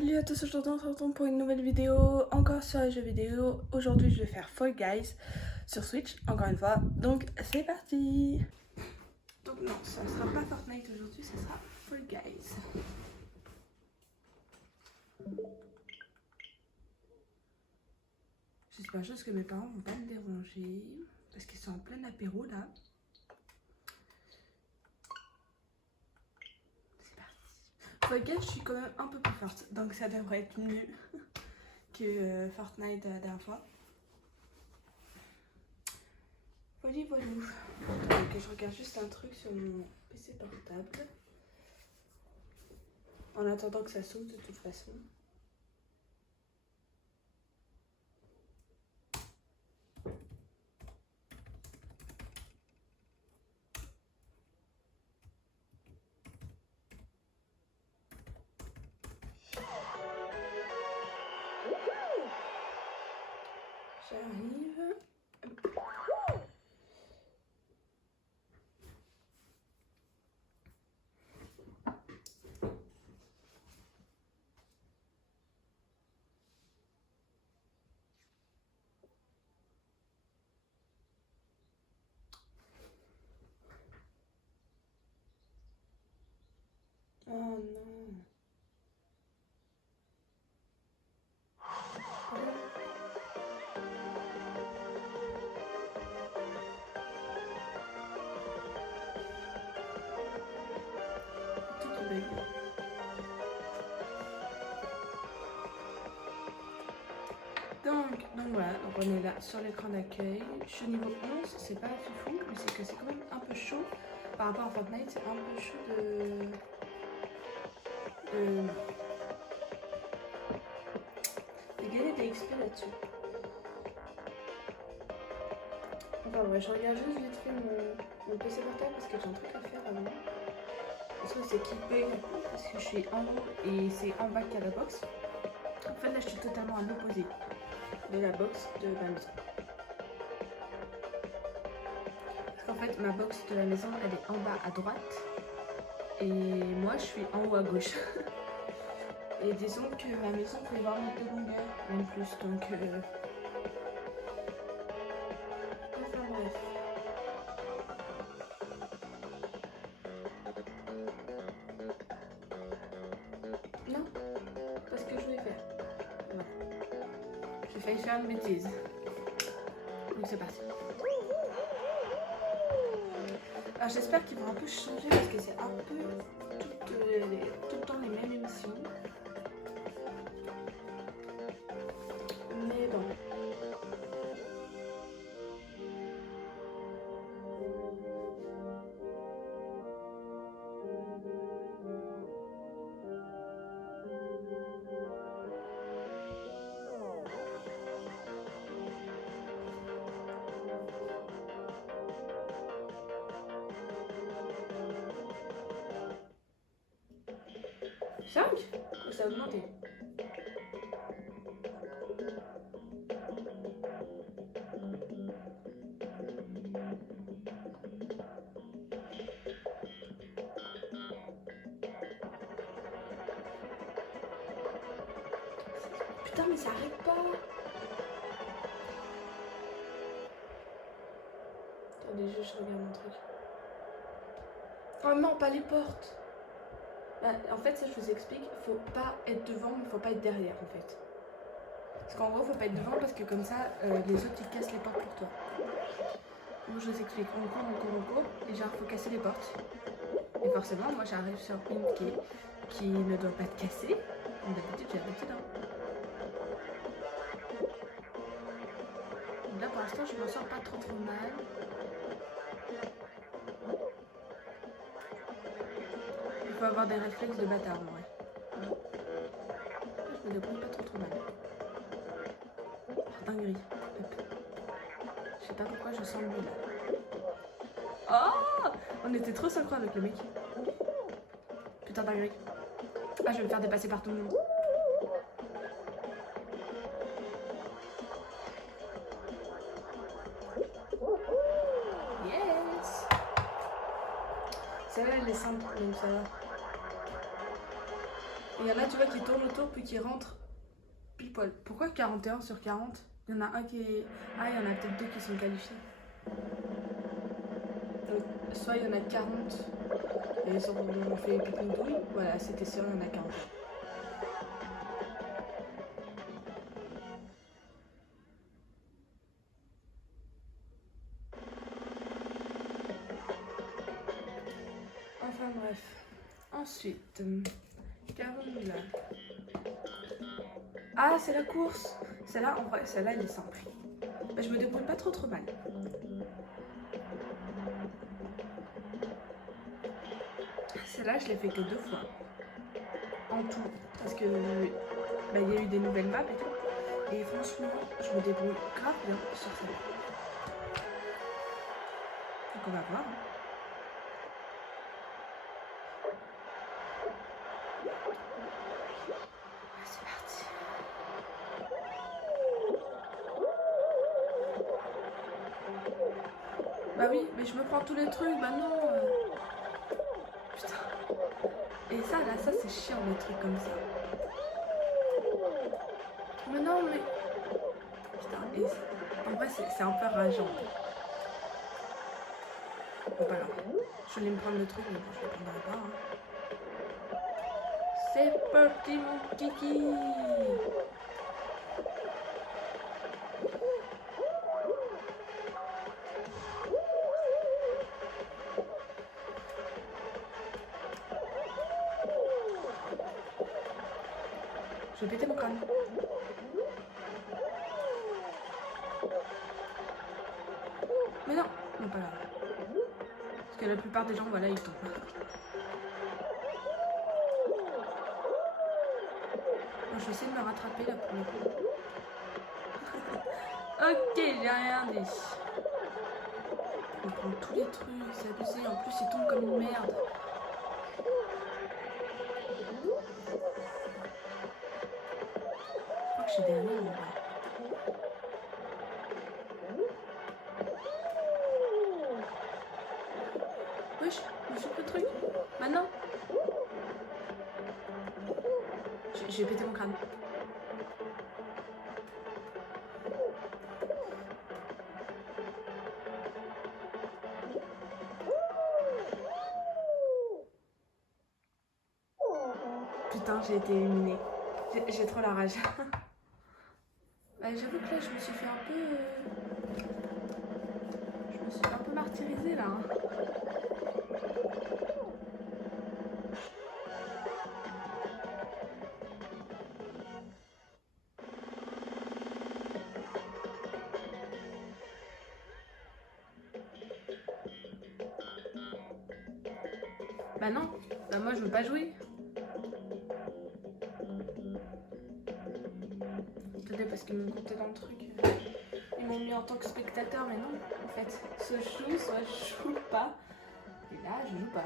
Salut à tous, aujourd'hui on se retrouve pour une nouvelle vidéo, encore sur les jeux vidéo. Aujourd'hui je vais faire Fall Guys sur Switch, encore une fois, donc c'est parti. Donc non, ça ne sera pas Fortnite aujourd'hui, ça sera Fall Guys. J'espère juste que mes parents vont pas me déranger, parce qu'ils sont en plein apéro là. C'est parti. Fall Guys, je suis quand même un peu plus forte, donc ça devrait être mieux que Fortnite la dernière fois. Voilà. Donc je regarde juste un truc sur mon PC portable. En attendant que ça s'ouvre de toute façon. J'arrive. Oh non. Tout bug. Donc voilà, donc on est là sur l'écran d'accueil. Je suis au niveau 11, c'est pas fou, mais c'est que c'est quand même un peu chaud. Par rapport à Fortnite, c'est un peu chaud de gagner des XP là-dessus. Enfin ouais, je regarde juste vite fait mon PC portable parce que j'ai un truc à faire avant. Le truc c'est qu'il bug parce que je suis en haut et c'est en bas qu'il y a la box. En fait là je suis totalement à l'opposé de la box de ma maison. Parce qu'en fait ma box de la maison elle est en bas à droite et moi je suis en haut à gauche. Et disons que ma maison peut avoir une de longueur, même plus, donc enfin bref. Non, pas ce que je voulais faire. Voilà. J'ai failli faire une bêtise. Donc c'est parti. Alors j'espère qu'ils vont un peu changer parce que c'est un peu tout le temps les mêmes émissions. Mais bon. Cinq ? Ça a augmenté. Putain mais ça arrête pas. Attendez, je regarde mon truc. Oh non, pas les portes. Bah, en fait, ça je vous explique, faut pas être devant, mais faut pas être derrière en fait. Parce qu'en gros, faut pas être devant parce que comme ça, les autres ils cassent les portes pour toi. Donc je vous explique, on court, et genre faut casser les portes. Et forcément, moi j'arrive sur une qui ne doit pas te casser. Comme d'habitude, j'ai l'habitude. Là pour l'instant, je m'en sors pas trop mal. Il faut avoir des réflexes de bâtard en vrai. Je me débrouille pas trop mal. Ah, dinguerie. Je sais pas pourquoi je sens le bruit là. Oh, on était trop synchro avec le mec. Putain dinguerie. Ah, je vais me faire dépasser par tout le monde. Yes. Celle-là elle est simple, donc ça va. Et il y en a, tu vois, qui tournent autour puis qui rentrent pile poil. Pourquoi 41 sur 40? Il y en a un qui est... Ah, il y en a peut-être deux qui sont qualifiés. Donc, soit il y en a 40 et ils ont fait pique-nique douille. Voilà, c'était sûr, il y en a 40. Enfin bref. Ensuite, qu'avons-nous là? Ah, c'est la course. Celle-là, en vrai, celle-là, elle est simple. Bah, je me débrouille pas trop mal. Celle-là, je l'ai fait que 2 fois. En tout. Parce que bah, y a eu des nouvelles maps et tout. Et franchement, je me débrouille grave bien sur celle-là. Donc on va voir. C'est parti. Bah oui, mais je me prends tous les trucs, bah non. Putain. Et ça, là, ça c'est chiant, les trucs comme ça. Mais non, mais... Putain, et en vrai, c'est un peu rageant. Bon, pas grave. Je voulais me prendre le truc, mais bon, je le prendrai pas. Hein. C'est parti, mon kiki. Je vais péter mon crâne. Mais non, non pas grave. Parce que la plupart des gens, voilà, ils tombent. Je vais essayer de me rattraper là pour le coup. Ok, j'ai rien dit. Il prend tous les trucs, c'est abusé. En plus, il tombe comme une merde. Je crois que je suis derrière en vrai. Wesh, je fais le truc. Maintenant. J'ai pété mon crâne. Putain, j'ai été éliminée. J'ai trop la rage. Bah, j'avoue que là, je me suis fait un peu... Je me suis fait un peu martyrisée là. Hein. Bah non, bah moi je veux pas jouer. Attendez, parce qu'ils m'ont compté dans le truc. Ils m'ont mis en tant que spectateur, mais non. En fait, soit je joue, soit je joue pas. Et là, je joue pas.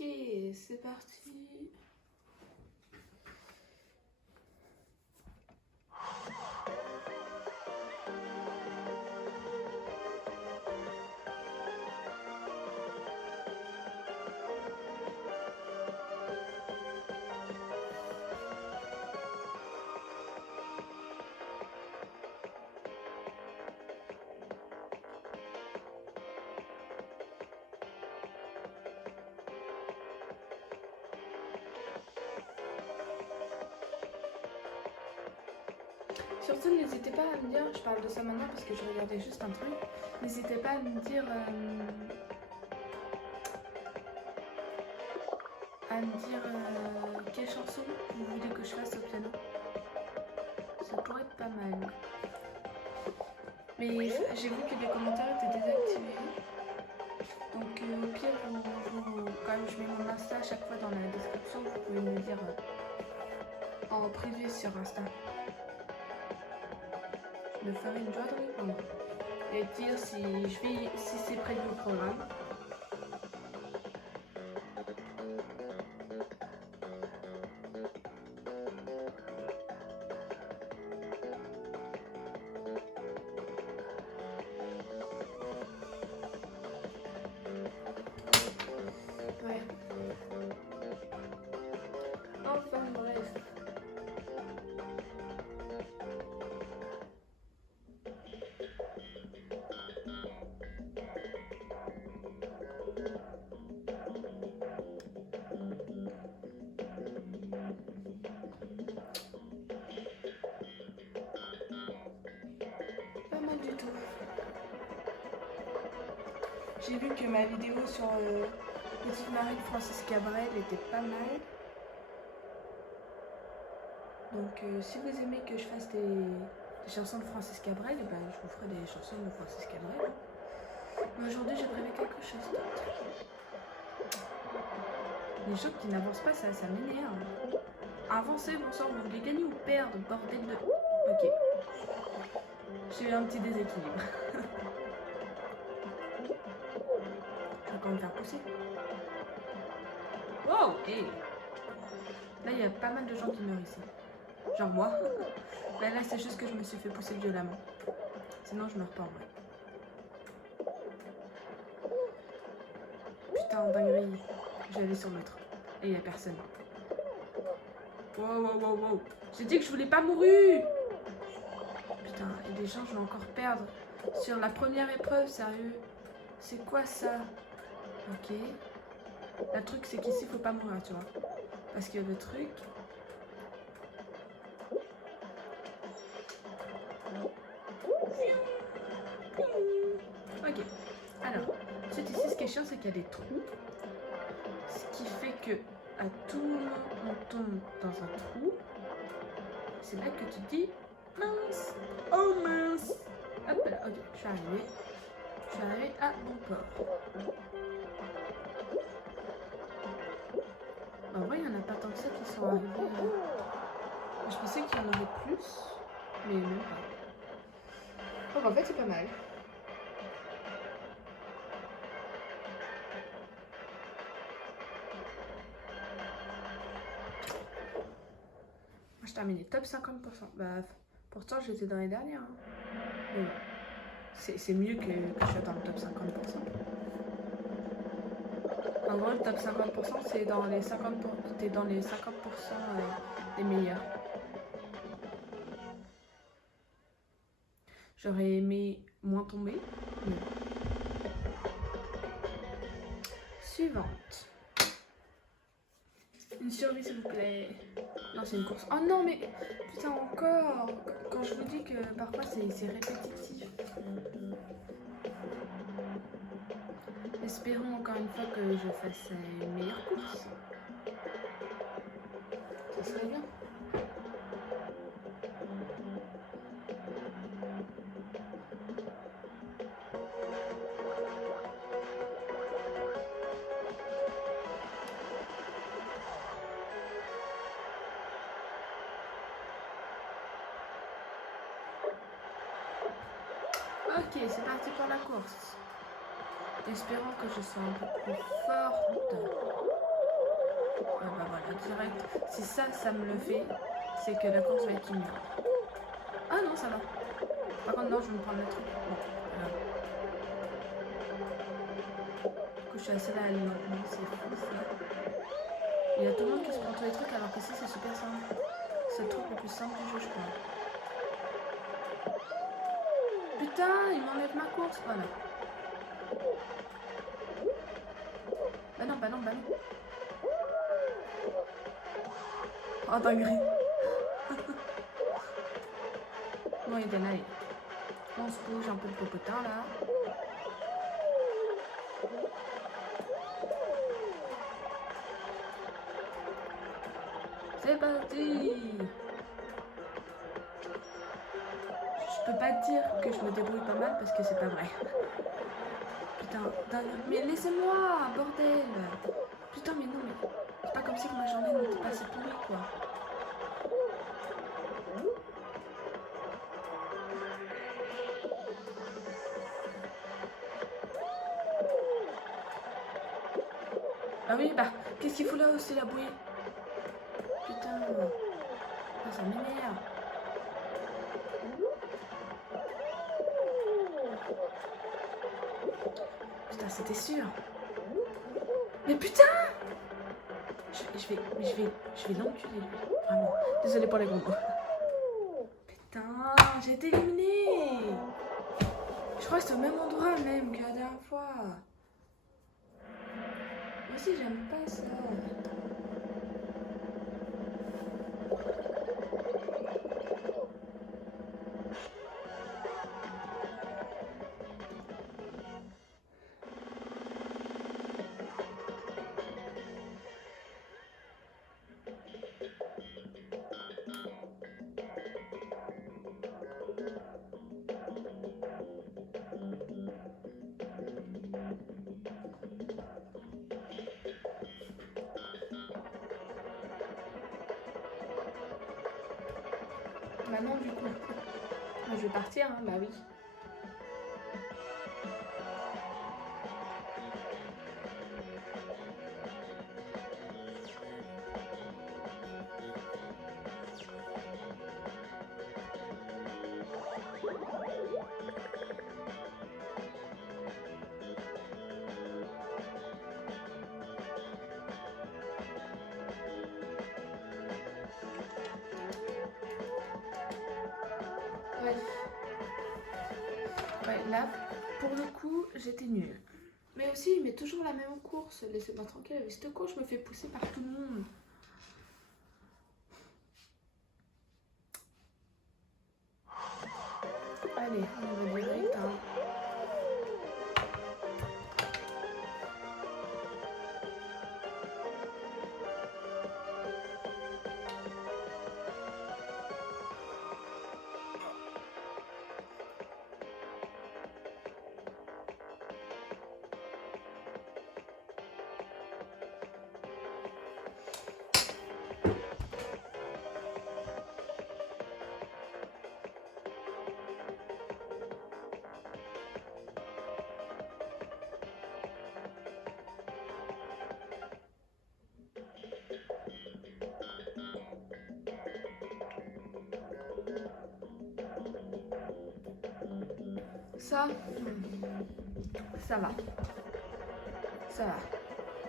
Ok, c'est parti. Surtout, n'hésitez pas à me dire, je parle de ça maintenant parce que je regardais juste un truc, n'hésitez pas à me dire, quelle chanson vous voulez que je fasse au piano. Ça pourrait être pas mal. Mais j'ai vu que les commentaires étaient désactivés. Donc au pire, quand même, je mets mon Insta à chaque fois dans la description, vous pouvez me le dire en privé sur Insta. Je me ferai une joie de répondre. et dire si c'est près du programme. Ouais. Enfin bref. Pas mal du tout. J'ai vu que ma vidéo sur Petite Marie de Francis Cabrel était pas mal. Donc si vous aimez que je fasse des chansons de Francis Cabrel, et ben, je vous ferai des chansons de Francis Cabrel. Mais aujourd'hui j'ai prévu quelque chose d'autre. Les gens qui n'avancent pas, ça m'énerve. Avancez, bon sang, vous voulez gagner ou perdre, bordel de... Ok. J'ai eu un petit déséquilibre. Je vais encore me faire pousser. Wow, hey. Là, il y a pas mal de gens qui meurent ici. Genre moi. Là, c'est juste que je me suis fait pousser violemment. Sinon, je meurs pas en vrai. Putain, dinguerie. Je vais aller sur l'autre. Et il y a personne. Wow, wow, wow, wow. J'ai dit que je voulais pas mourir. Putain, et des gens, je vais encore perdre. Sur la première épreuve, sérieux. C'est quoi ça? Ok. Le truc, c'est qu'ici, faut pas mourir, tu vois. Parce que le truc... Ok. Alors, ensuite ici, ce qui est chiant, c'est qu'il y a des trous. Ce qui fait que à tout moment, on tombe dans un trou. C'est là que tu te dis, mince, oh mince. Hop là, ok, je suis arrivée. Je suis arrivée à bon port. En vrai, il n'y en a pas tant que ça qui sont arrivés. Je pensais qu'il y en aurait plus, mais même pas. Donc en fait, c'est pas mal. Moi, je terminais top 50%. Bah, pourtant, j'étais dans les dernières. Hein. Mais bon, c'est mieux que je sois dans le top 50%. En gros, le top 50%, c'est dans les 50%, t'es dans les 50% des meilleurs. J'aurais aimé moins tomber. Mais... Suivante. Une survie, s'il vous plaît. Non, c'est une course. Oh non, mais putain, encore. Quand je vous dis que parfois c'est répétitif. Espérons encore une fois que je fasse une meilleure course. Ça serait bien. Ok, c'est parti pour la course. Espérons que je sois un peu plus forte. Ah bah voilà, direct. Si ça me le fait, c'est que la course va être une merde. Ah non, ça va. Par contre, non, je vais me prendre le truc. Bon, voilà. Du coup, je suis assez là à l'alignement, c'est fou ça. Il y a tout le monde qui se prend tous les trucs alors que si c'est super simple. C'est le truc le plus simple du jeu, je crois. Putain, il m'enlève ma course. Voilà. Bah non, bah non, bah non. Oh, dinguerie. Bon, il est là. On se bouge un peu le popotin là. C'est parti. Je peux pas dire que je me débrouille pas mal parce que c'est pas vrai. Putain, mais laissez-moi, bordel. Putain, mais non, mais c'est pas comme si ma journée n'était pas assez pourrie, quoi. Ah oui, bah, qu'est-ce qu'il faut là aussi, la bouée? Putain, ah, ça m'énerve. Putain, c'était sûr. Mais putain! Je vais l'enculer, lui. Vraiment. Désolée pour les gros mots. Putain, j'ai été éliminée. Je crois que c'est au même endroit même que la dernière fois. Moi aussi, j'aime pas ça. Maintenant, du coup, je vais partir, hein, bah oui. Bref. Ouais, là, pour le coup, j'étais nulle. Mais aussi, il met toujours la même course. Laissez-moi tranquille. Avec cette course, je me fais pousser par tout le monde. Allez, on va direct. Hein. Ça va. Ça va.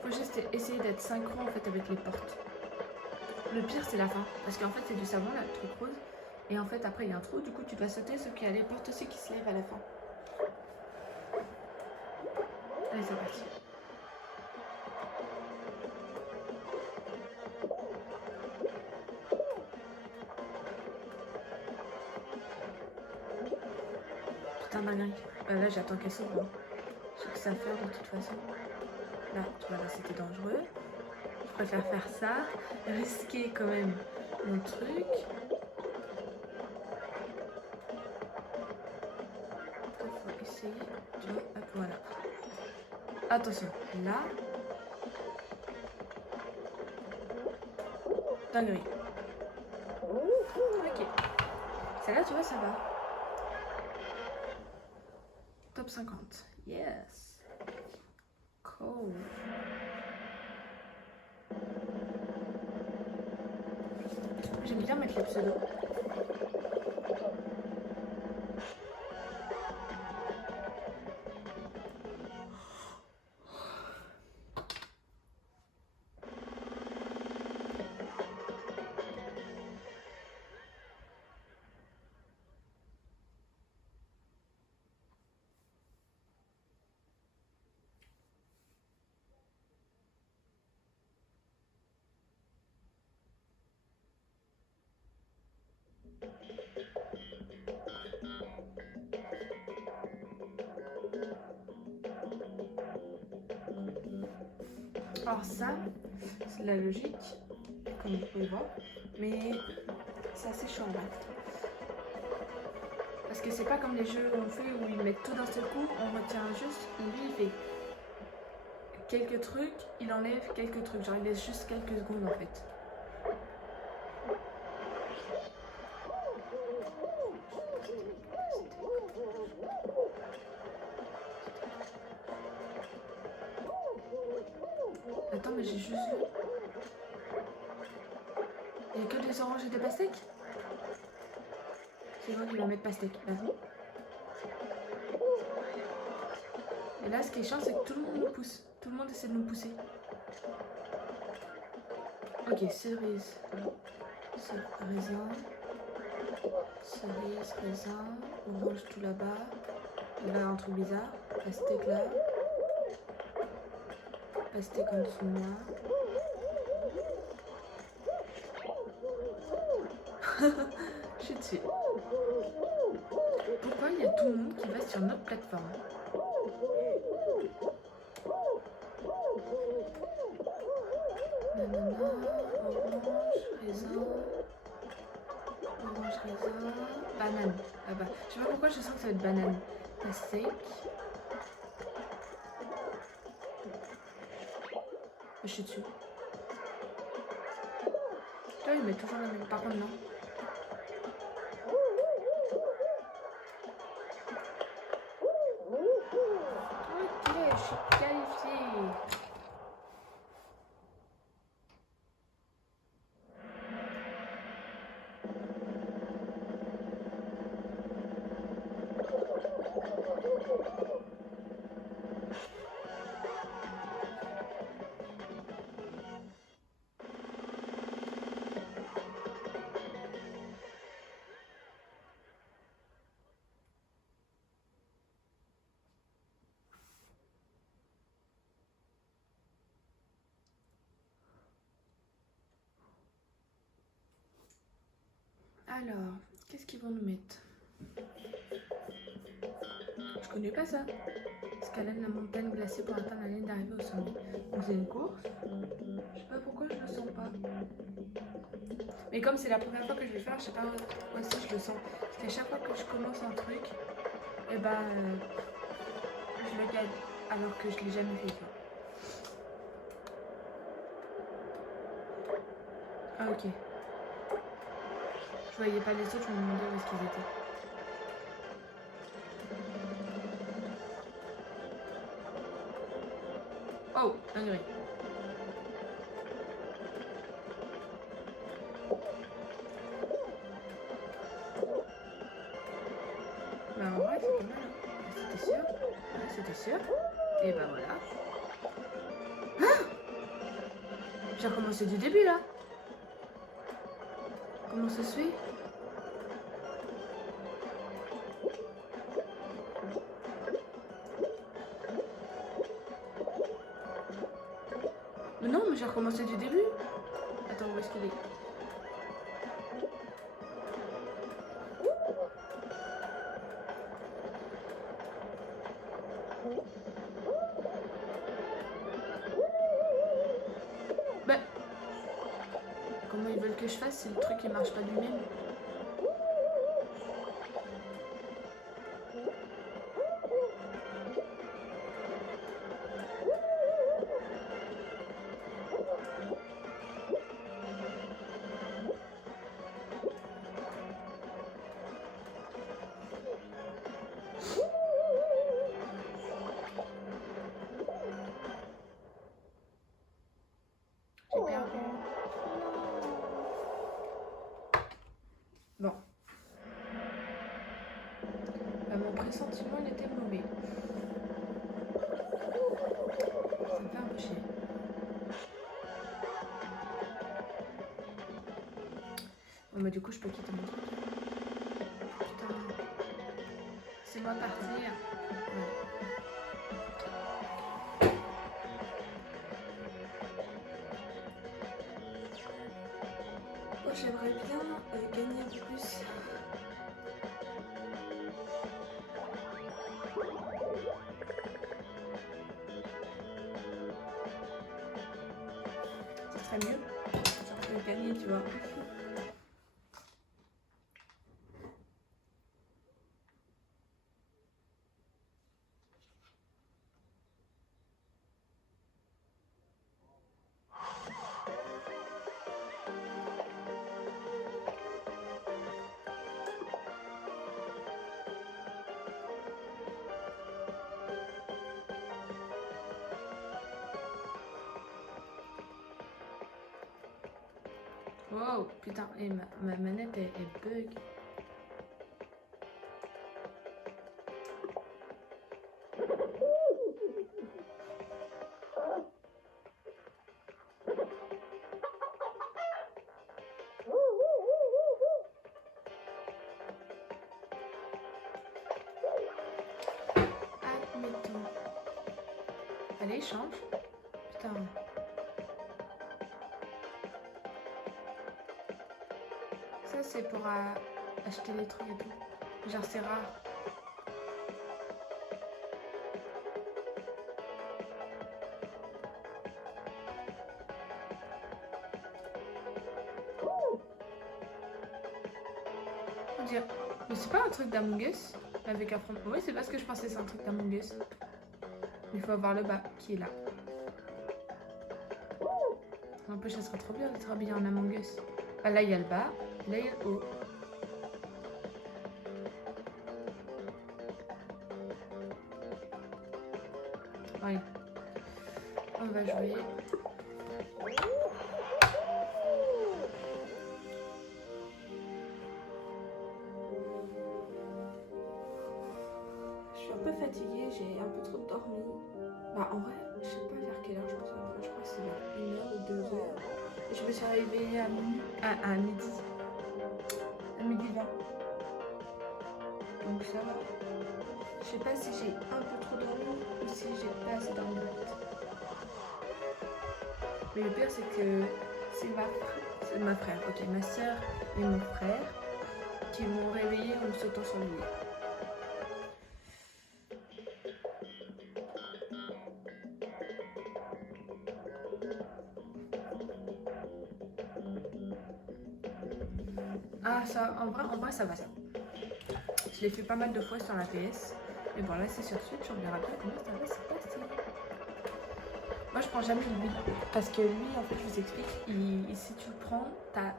Faut juste essayer d'être synchro en fait avec les portes. Le pire c'est la fin. Parce qu'en fait c'est du savon là, le truc rose. Et en fait après il y a un trou, du coup tu dois sauter, sauf qu'il y a les portes aussi qui se lèvent à la fin. Allez c'est parti. Putain dinguerie. Là j'attends qu'elle s'ouvre. Hein. Je sais que ça fait de toute façon. Là, tu vois, là c'était dangereux. Je préfère faire ça. Risquer quand même mon truc. Il faut essayer. Tu vois, hop, voilà. Attention, là. Dinguerie. Ok. Celle-là, tu vois, ça va. Top 50. Yes. Cool. J'aime bien mettre les pseudos. Alors ça, c'est de la logique, comme vous pouvez voir, mais c'est assez chaud en vrai. Parce que c'est pas comme les jeux on fait où ils mettent tout d'un seul coup, on retient juste, lui il fait quelques trucs, il enlève quelques trucs, genre il laisse juste quelques secondes en fait. Attends, mais j'ai juste vu. Il n'y a que des oranges et des pastèques. C'est moi qui va mettre pastèque. Vas-y. Et là, ce qui est chiant, c'est que tout le monde nous pousse. Tout le monde essaie de nous pousser. Ok, cerise. Raisin. Cerise, raisin. Orange tout là-bas. Et là, un truc bizarre. Pastèque là. Pastèque en dessous de moi. Je suis dessus. Pourquoi il y a tout le monde qui va sur notre plateforme? Nanana, orange, raisin, banane. Ah bah, je sais pas pourquoi je sens que ça va être banane. Pastèque. Je suis dessus. Toi, il met toujours la même. Par contre, non. Ok, je suis qualifiée. Alors, qu'est-ce qu'ils vont nous mettre? Je connais pas ça. Escalade la montagne glacée pour atteindre la ligne d'arrivée au sommet. Donc c'est une course. Je sais pas pourquoi je le sens pas. Mais comme c'est la première fois que je vais faire, je sais pas pourquoi si je le sens. Parce qu'à chaque fois que je commence un truc, et ben je le gagne. Alors que je l'ai jamais fait. Ah ok. Je voyais pas les autres, je me demandais où est-ce qu'ils étaient. Oh, dinguerie. Bah en vrai, c'est pas mal. Hein. C'était sûr. Ouais, c'était sûr. Et bah voilà. Ah, j'ai recommencé du début là. Comment ça se fait? Mais non, mais j'ai recommencé du début. Attends, où est-ce qu'il est? Bah, comment ils veulent que je fasse si le truc il marche pas lui-même? J'ai perdu. Bon. Bah, mon pressentiment il était mauvais. Ça me fait un peu chier. Bon bah du coup je peux quitter mon truc. Putain. C'est moi partir. Ouais. Oh, j'aimerais bien gagner plus. Ce serait mieux. Genre de gagner, tu vois. Wow, putain, et ma manette elle bug. Admettons. Allez, change. Putain. Ça, c'est pour acheter les trucs et tout. Genre, c'est rare. On dirait... Mais c'est pas un truc d'Among Us avec un front. Oui, c'est pas ce que je pensais, c'est un truc d'Among Us. Il faut avoir le bas qui est là. En plus, ça serait trop bien d'être habillé en Among Us. Ah, là, il y a le bas. Là, il y a le haut. Allez. On va jouer. Je suis un peu fatiguée, j'ai un peu trop dormi. Bah, en vrai, je sais pas vers quelle heure je me suis réveillée. Je crois que c'est vers 1h ou 2h. Et je me suis réveillée à midi. À midi. À midi 20. Donc ça va. Je sais pas si j'ai un peu trop dormi ou si j'ai pas assez dormi. Mais le pire, c'est que c'est ma frère, ok, ma soeur et mon frère qui m'ont réveillée en me sautant sur le lit. Ah, ça, en vrai, ça va, ça. Je l'ai fait pas mal de fois sur la PS. Mais bon, là, c'est sur Switch, on verra bien comment ça va se passer. Moi, je prends jamais lui. Parce que lui, en fait, je vous explique, si tu le prends, t'as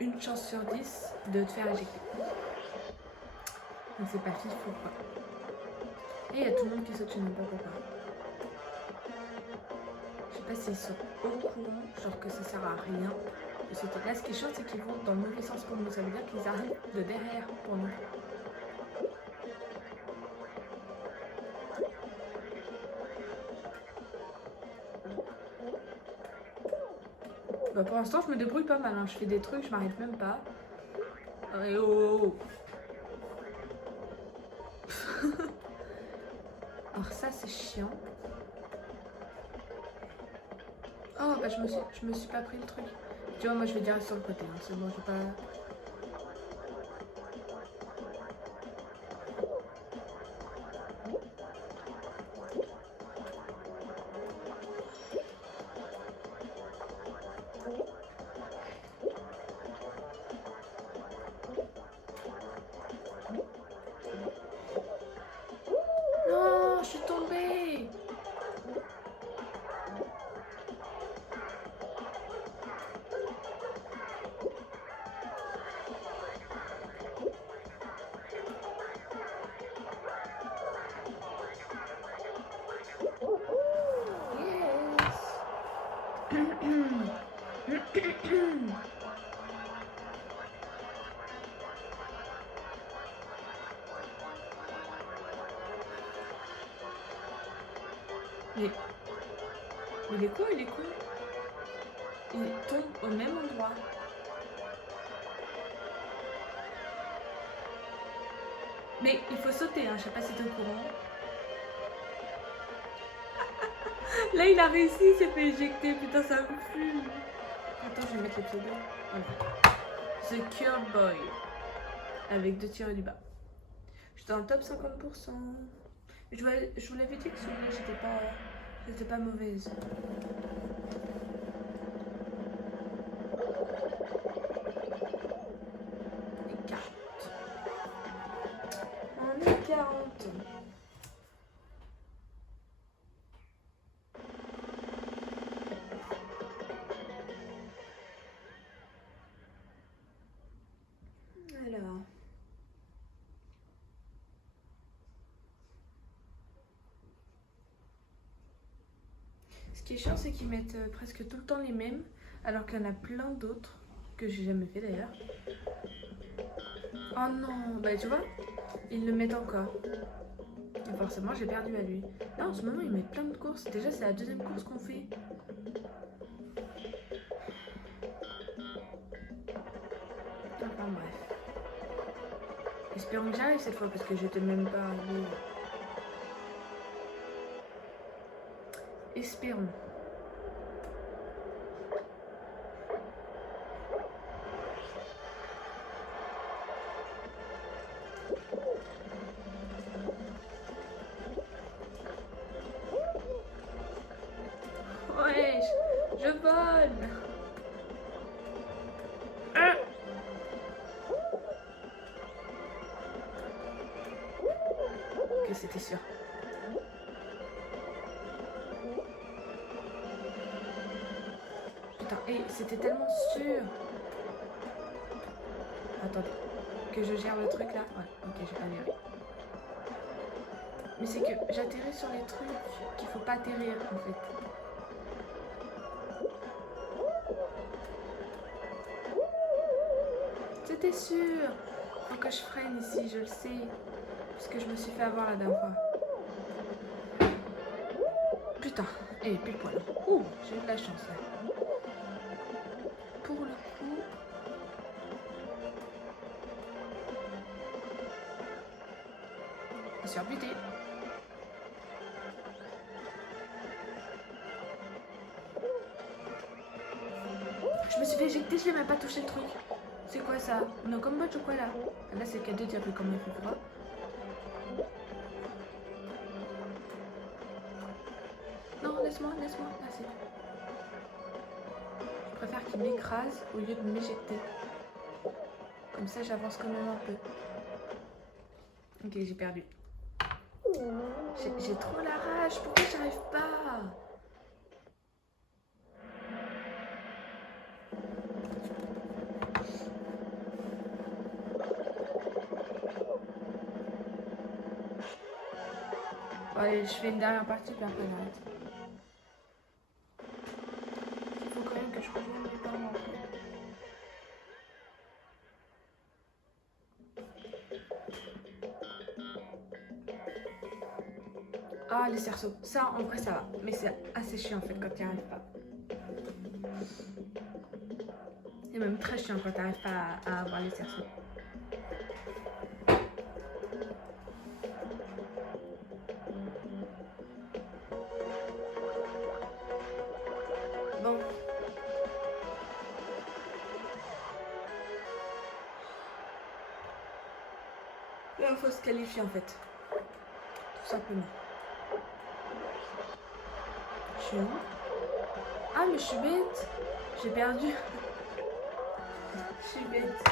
une chance sur 10 de te faire éjecter. Donc, c'est pas fifou, quoi. Et il y a tout le monde qui saute, je ne sais pas pourquoi. Je sais pas s'ils sont au courant, genre que ça sert à rien. Là, ce qui est chiant, c'est qu'ils vont dans le mauvais sens pour nous. Ça veut dire qu'ils arrivent de derrière pour nous. Bah, pour l'instant, je me débrouille pas mal. Hein. Je fais des trucs, je m'arrête même pas. Et oh, Alors ça, c'est chiant. Oh, bah je me suis pas pris le truc. Tu vois, moi, je vais direct sur le côté. Hein. C'est bon, je vais pas... Non, je suis tombée. Mais il est con, il est con. Il tombe au même endroit. Mais il faut sauter, hein. Je sais pas si t'es au courant. Là, il a réussi, il s'est fait éjecter. Putain, ça me fume. Attends, je vais mettre le pseudo. Voilà. The Cure Boy. Avec 2 tirs du bas. J'étais dans le top 50%. Je vous l'avais dit que celui-là, j'étais pas mauvaise. Et 40. On est 40. Alors. Ce qui est chiant, c'est qu'ils mettent presque tout le temps les mêmes, alors qu'il y en a plein d'autres que j'ai jamais fait d'ailleurs. Oh non, bah tu vois, ils le mettent encore. Et forcément, j'ai perdu à lui. Là, en ce moment, ils mettent plein de courses. Déjà, c'est la deuxième course qu'on fait. Enfin bref. Espérons que j'arrive cette fois parce que j'étais même pas arrivée. Espérons. Ouais, je vole. Ah. Ok, c'était sûr. Putain, et c'était tellement sûr. Attendez, que je gère le truc là. Ouais, ok, j'ai pas géré. Mais c'est que j'atterris sur les trucs qu'il faut pas atterrir en fait. C'était sûr. Faut que je freine ici, je le sais. Puisque je me suis fait avoir la dernière fois. Putain, et pile poil. Ouh, j'ai eu de la chance là. Pour le coup. Je suis rebutée. Je me suis fait éjecter, je n'ai même pas touché le truc. C'est quoi ça? Non, comme bot ou quoi là? Là, c'est cadeau de dire comment il fait froid. Non, laisse-moi, merci. Je préfère qu'il m'écrase au lieu de m'éjecter. Comme ça, j'avance quand même un peu. Ok, j'ai perdu. J'ai trop la rage, pourquoi j'arrive pas? Bon, allez, je fais une dernière partie, puis après j'arrête. Il faut quand même que je revienne mes parents. Ah, les cerceaux. Ça, en vrai, ça va. Mais c'est assez chiant, en fait, quand tu n'y arrives pas. C'est même très chiant quand tu n'arrives pas à avoir les cerceaux. Bon. Là, il faut se qualifier, en fait. Tout simplement. Je suis où? Ah, mais je suis bête. J'ai perdu. Je suis bête.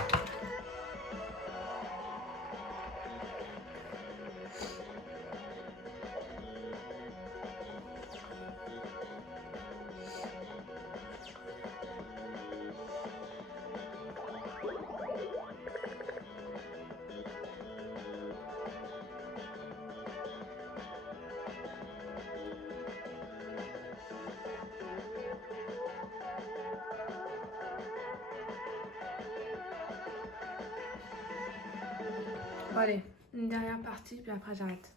Bon, allez, une dernière partie, puis après j'arrête.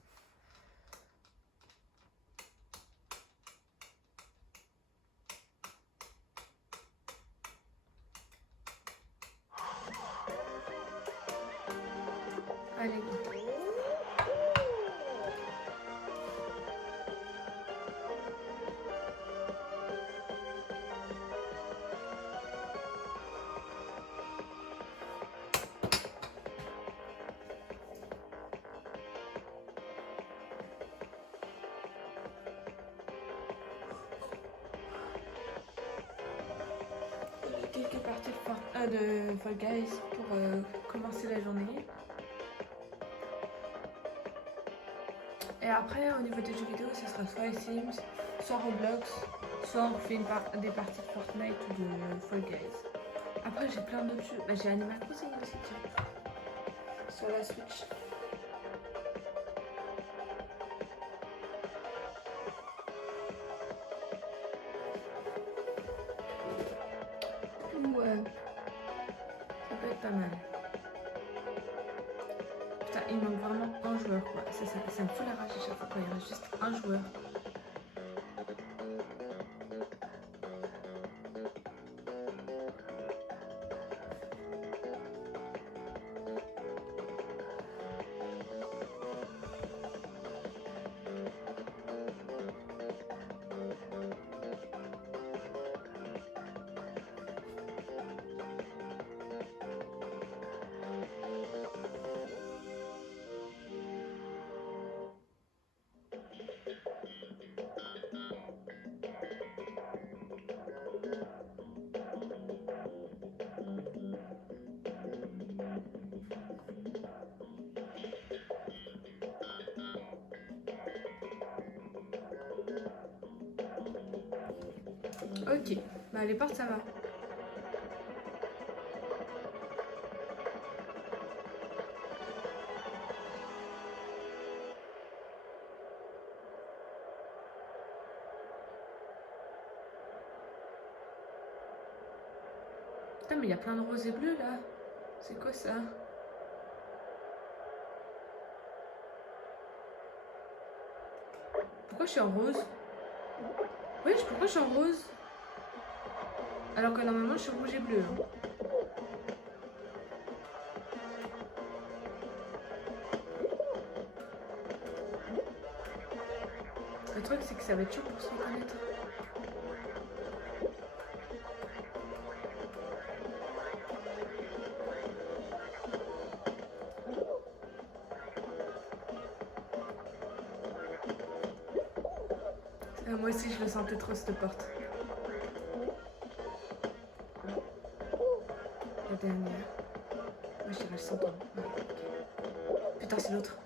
Allez, go. Quelques parties de Fall Guys pour commencer la journée. Et après, au niveau des jeux vidéo, ce sera soit Sims, soit Roblox, soit on fait des parties de Fortnite ou de Fall Guys. Après, j'ai plein d'autres jeux. Bah, j'ai Animal Crossing aussi, tiens. Sur la Switch. pas mal. Putain, il manque vraiment un joueur quoi. Ça me fout la rage à chaque fois quand il reste juste un joueur. Ok, bah les portes ça va. Putain mais il y a plein de roses et bleus là. C'est quoi ça? Pourquoi je suis en rose? Oui, pourquoi je suis en rose? Alors que normalement je suis rouge et bleu. Hein. Le truc c'est que ça va être chaud pour se reconnaître. Moi aussi je le sentais trop cette porte. La dernière. Moi je dirais le 100 ans. Ouais, okay. Putain c'est l'autre.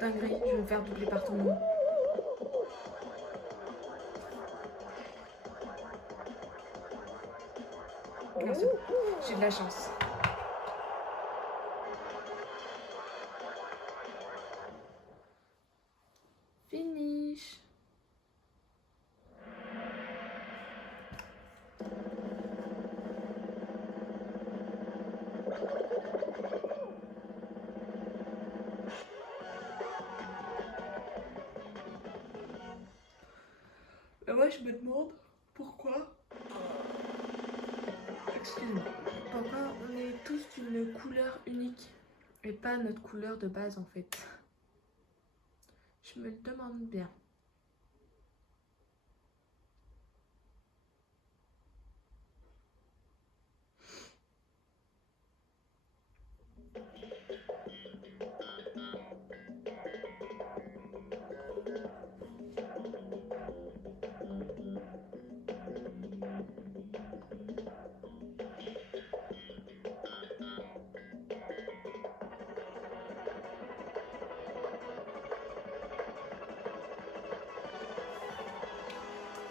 Dinguerie, je vais me faire doubler par tout le monde. Merci. J'ai de la chance. Finish. Moi je me demande pourquoi. Excuse-moi. Pourquoi on est tous d'une couleur unique et pas notre couleur de base en fait. Je me le demande bien.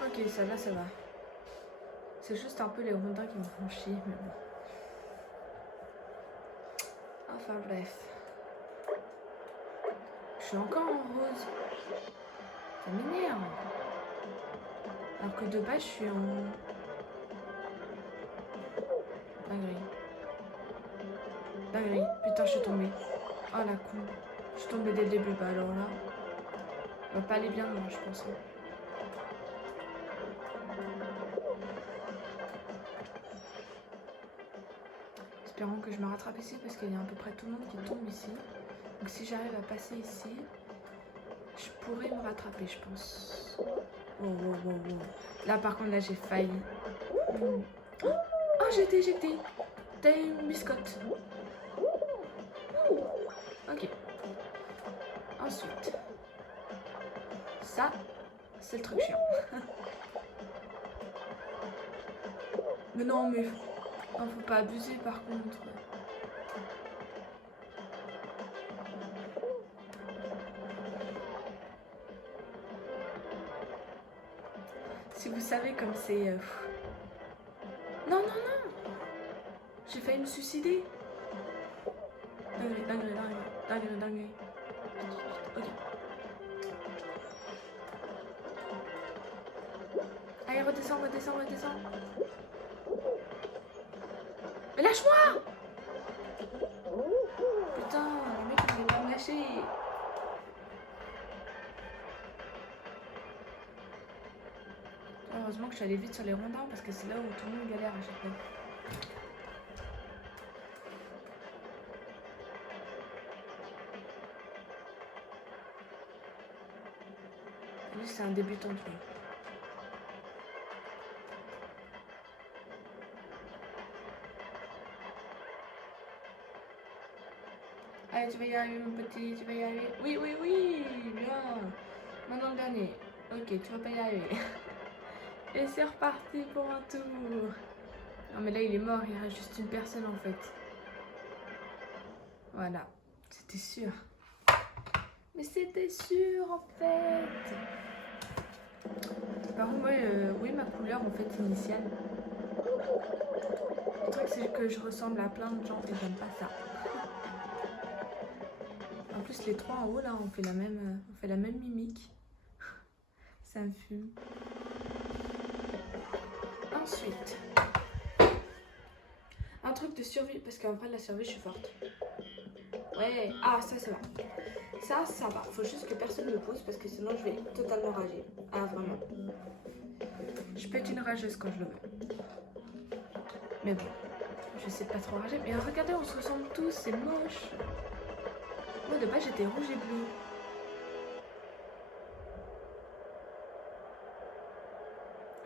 Ok, ça là, ça va. C'est juste un peu les rondins qui me font chier, mais bon. Enfin bref. Je suis encore en rose. Ça m'énerve. Alors que de base, je suis en... Dinguerie. Dinguerie. Putain, je suis tombée. Oh la con. Je suis tombée dès le début. Bah alors là... On va pas aller bien loin, je pense. Espérons que je me rattrape ici parce qu'il y a à peu près tout le monde qui tombe ici. Donc si j'arrive à passer ici, je pourrais me rattraper, je pense. Oh, oh, oh, oh. Là par contre, là j'ai failli. Oh, j'ai été éjectée. T'as une biscotte. Ok. Ensuite. Ça, c'est le truc chiant. Mais non, mais... Oh, faut pas abuser par contre. Si vous savez comme c'est... Non, non, non. J'ai failli me suicider. Dinguerie, dinguerie, dinguerie, dinguerie, dinguerie. Ok. Allez, redescends, redescends, redescends. Mais lâche-moi! lâcher. Heureusement que je suis allée vite sur les rondins parce que c'est là où tout le monde galère à chaque fois. Lui, c'est un débutant, tu vois. Allez, tu vas y arriver, mon petit, tu vas y arriver. Oui, oui, oui, bien. Maintenant le dernier. Ok, tu vas pas y arriver. Et c'est reparti pour un tour. Non, mais là, il est mort, il reste juste une personne en fait. Voilà, c'était sûr. Mais c'était sûr en fait. Par contre, moi, oui, ma couleur en fait initiale. Le truc, c'est que je ressemble à plein de gens et j'aime pas ça. En plus, les trois en haut, là, on fait la même mimique. Ça me fume. Ensuite, un truc de survie, parce qu'en vrai, la survie, je suis forte. Ouais, ah, ça, c'est vrai. Ça va. Faut juste que personne me pousse, parce que sinon, je vais totalement rager. Ah, vraiment. Je peux être une rageuse quand je le veux. Mais bon, je sais pas trop rager. Mais regardez, on se ressemble tous, c'est moche. Moi, de base, j'étais rouge et bleu.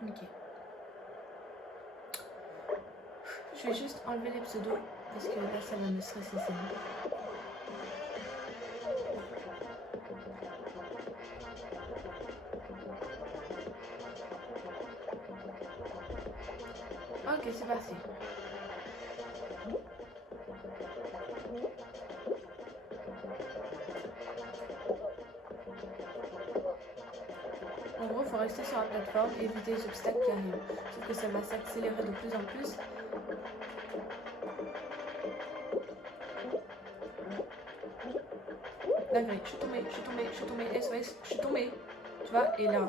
Ok. Je vais juste enlever les pseudos parce que là ça va me stresser. Ok, c'est parti. En gros, il faut rester sur la plateforme et éviter les obstacles qui arrivent. Sauf que ça va s'accélérer de plus en plus. Dinguerie, je suis tombée, SOS, je suis tombée. Tu vois, et là,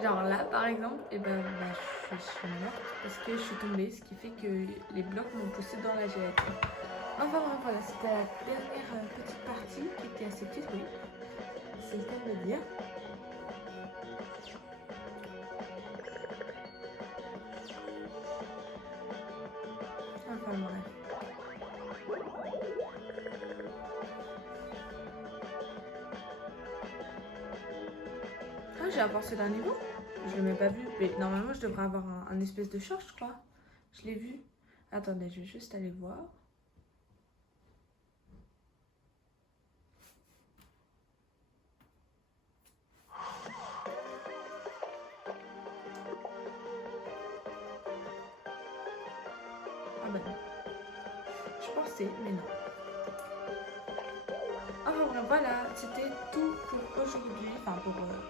genre là par exemple, et ben je suis morte parce que je suis tombée, ce qui fait que les blocs m'ont poussé dans la gélatine. Enfin bref, voilà, c'était la dernière petite partie qui était assez petite, oui. C'est le cas de le dire. Enfin bref. Ah, j'ai avancé d'un niveau. Je l'ai même pas vu. Mais normalement, je devrais avoir un espèce de short, je crois. Je l'ai vu. Attendez, je vais juste aller voir. Ah bah non. Je pensais, mais non. Enfin voilà, c'était tout pour aujourd'hui. Enfin,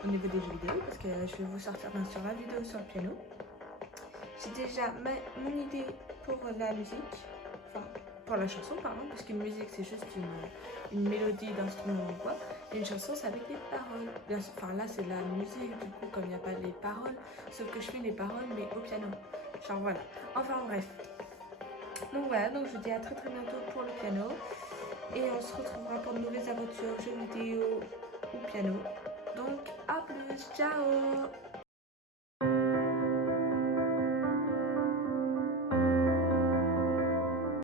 au niveau des jeux vidéo. Parce que je vais vous sortir bien sûr la vidéo sur le piano. J'ai déjà mon idée pour la musique. Enfin, pour la chanson, pardon. Parce qu'une musique, c'est juste une mélodie d'instrument ou quoi. Et une chanson, c'est avec des paroles. Bien sûr, enfin là, c'est de la musique, du coup, comme il n'y a pas les paroles. Sauf que je fais les paroles, mais au piano. Genre voilà. Enfin bref. Donc voilà, donc je vous dis à très bientôt pour le piano. Et on se retrouvera pour de nouvelles aventures, jeux vidéo ou piano. Donc à plus, ciao!